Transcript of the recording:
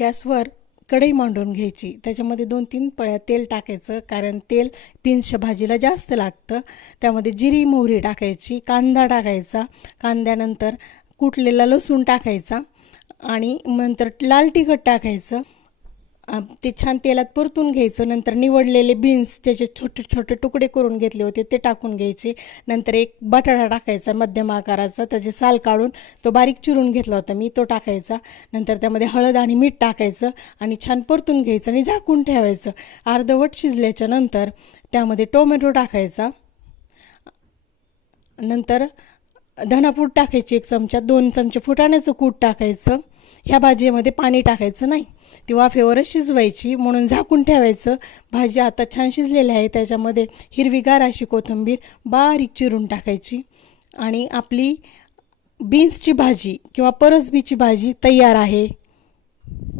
गॅसवर कढई मांडून घ्यायची, त्याच्यामध्ये 2-3 पळ्या तेल टाकायचं, कारण तेल बीन्सच्या भाजीला जास्त लागतं. त्यामध्ये जिरी मोहरी टाकायची, कांदा टाकायचा, कांद्यानंतर कुटलेला लसूण टाकायचा आणि नंतर लाल तिखट टाकायचं. ते छान तेलात परतून घ्यायचं. नंतर निवडलेले बीन्स त्याचे छोटे छोटे तुकडे करून घेतले होते ते टाकून घ्यायचे. नंतर एक बटाटा टाकायचा मध्यम आकाराचा, त्याचे साल काढून तो बारीक चिरून घेतला होता मी, तो टाकायचा. नंतर त्यामध्ये हळद आणि मीठ टाकायचं आणि छान परतून घ्यायचं आणि झाकून ठेवायचं. अर्धवट शिजल्याच्या नंतर त्यामध्ये टोमॅटो टाकायचा. नंतर धणापूड टाकायची 1 चमचा, 2 चमचे फुटाण्याचं कूट टाकायचं. ह्या भाजीमध्ये पाणी टाकायचं नाही, ती वाफेवरच शिजवायची, म्हणून झाकून ठेवायचं. भाजी आता छान शिजलेली आहे. त्याच्यामध्ये हिरवीगार अशी कोथिंबीर बारीक चिरून टाकायची आणि आपली बीन्सची भाजी किंवा परसबीची भाजी तयार आहे.